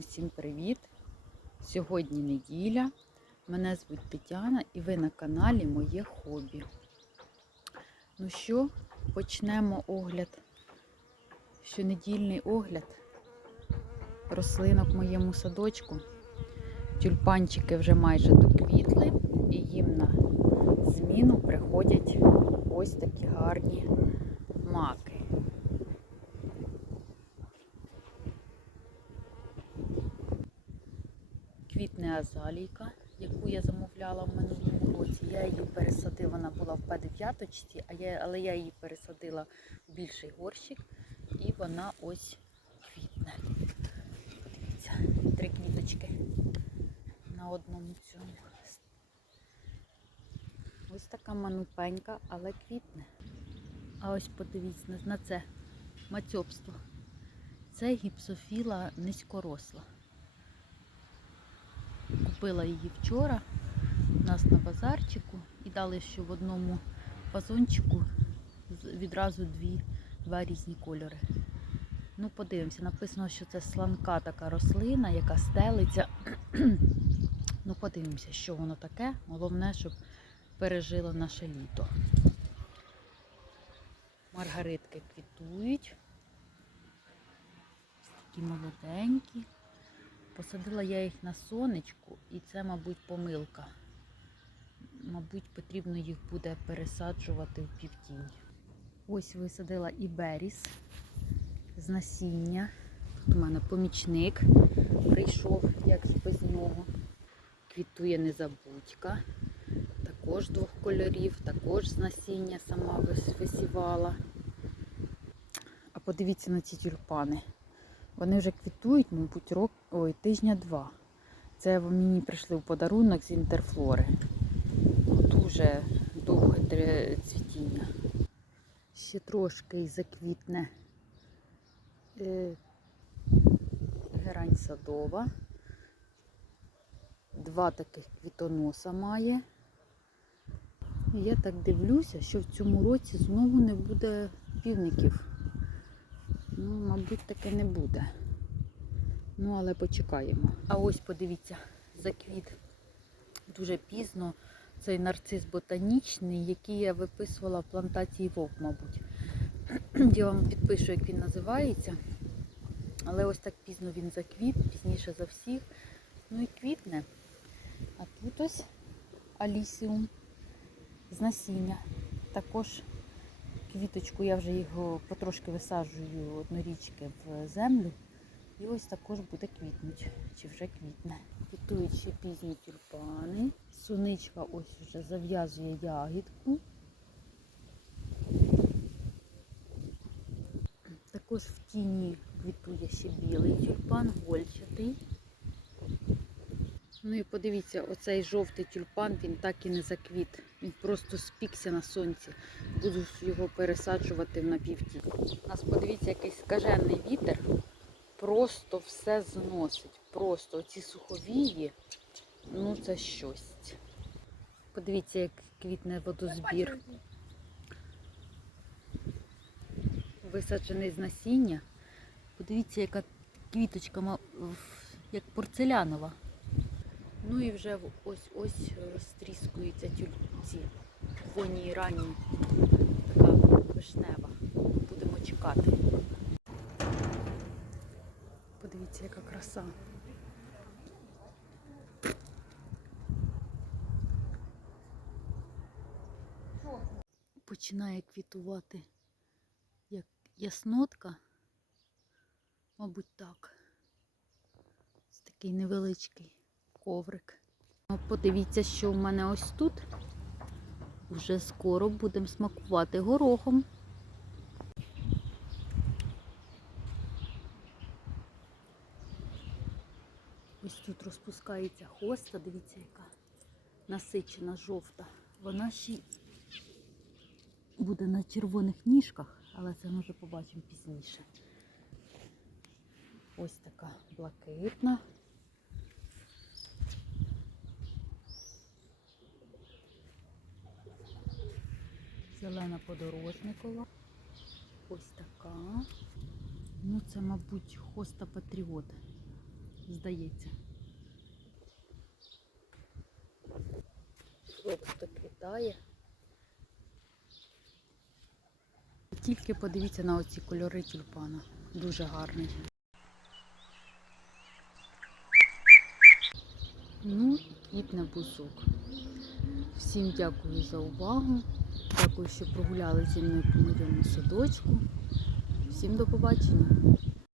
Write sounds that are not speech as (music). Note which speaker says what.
Speaker 1: Усім привіт! Сьогодні неділя. Мене звуть Тетяна і ви на каналі Моє Хобі. Ну що, почнемо огляд. Щонедільний огляд рослинок в моєму садочку. Тюльпанчики вже майже доквітли, і їм на зміну приходять ось такі гарні маки. Квітне азалійка, яку я замовляла в минулому році. Я її пересадила, вона була в П9, але я її пересадила в більший горщик і вона ось квітне. Подивіться, три квіточки на одному цьому. Ось така манупенька, але квітне. А ось подивіться на це мацьобство. Це гіпсофіла низькоросла. Купила її вчора у нас на базарчику і дали, що в одному вазончику відразу дві, два різні кольори. Ну, подивимося, написано, що це сланка така рослина, яка стелиться. (clears throat) ну, подивимося, що воно таке. Головне, щоб пережило наше літо. Маргаритки квітують. Такі молоденькі. Посадила я їх на сонечку, і це, мабуть, помилка. Мабуть, потрібно їх буде пересаджувати в півтінь. Ось висадила і беріс з насіння. Тут у мене помічник прийшов, як без нього. Квітує незабудька. Також двох кольорів, також з насіння сама висівала. А подивіться на ці тюльпани. Вони вже квітують, мабуть, рок... Ой, тижня два. Це мені прийшли в подарунок з інтерфлори. Дуже довге цвітіння. Ще трошки і заквітне е, герань садова. Два таких квітоноса має. І я так дивлюся, що в цьому році знову не буде півників. Ну, мабуть, таке не буде. Ну, але почекаємо. А ось подивіться, заквіт дуже пізно. Цей нарцис ботанічний, який я виписувала в плантації Вовк, мабуть. (clears throat) Я вам підпишу, як він називається. Але ось так пізно він заквіт, пізніше за всіх. Ну і квітне. А тут ось алісіум з насіння. Також квіточку, я вже його потрошки висаджую однорічки в землю. І ось також буде квітнути, чи вже квітне. Квітують ще пізні тюльпани. Суничка ось вже зав'язує ягідку. Також в тіні квітує ще білий тюльпан, гольчатий. Ну і подивіться, оцей жовтий тюльпан, він так і не заквіт. Він просто спікся на сонці. Буду його пересаджувати в напівтінь. У нас подивіться, якийсь скажений вітер. Просто все зносить. Просто ці суховії, ну це щось. Подивіться, як квітне водозбір. Висаджений з насіння. Подивіться, яка квіточка як порцелянова. Ну і вже ось-ось розтріскуються тюльці. Воні ранні. Така вишнева. Будемо чекати. Подивіться, яка краса. Починає квітувати як яснотка. Мабуть, так. Ось такий невеличкий коврик. Ну, Подивіться, що в мене ось тут. Вже скоро будемо смакувати горохом. Ось тут розпускається хоста, дивіться, яка насичена жовта. Вона ще буде на червоних ніжках, але це ми вже побачимо пізніше. Ось така блакитна. Зелена подорожникова. Ось така. Ну, це, мабуть, хоста патріот. здається. Просто квітає. Тільки подивіться на оці кольори тюльпана. Дуже гарний. Ну, квітне бузок. Всім дякую за увагу. Дякую, що прогуляли зі мною по моєму садочку. Всім до побачення.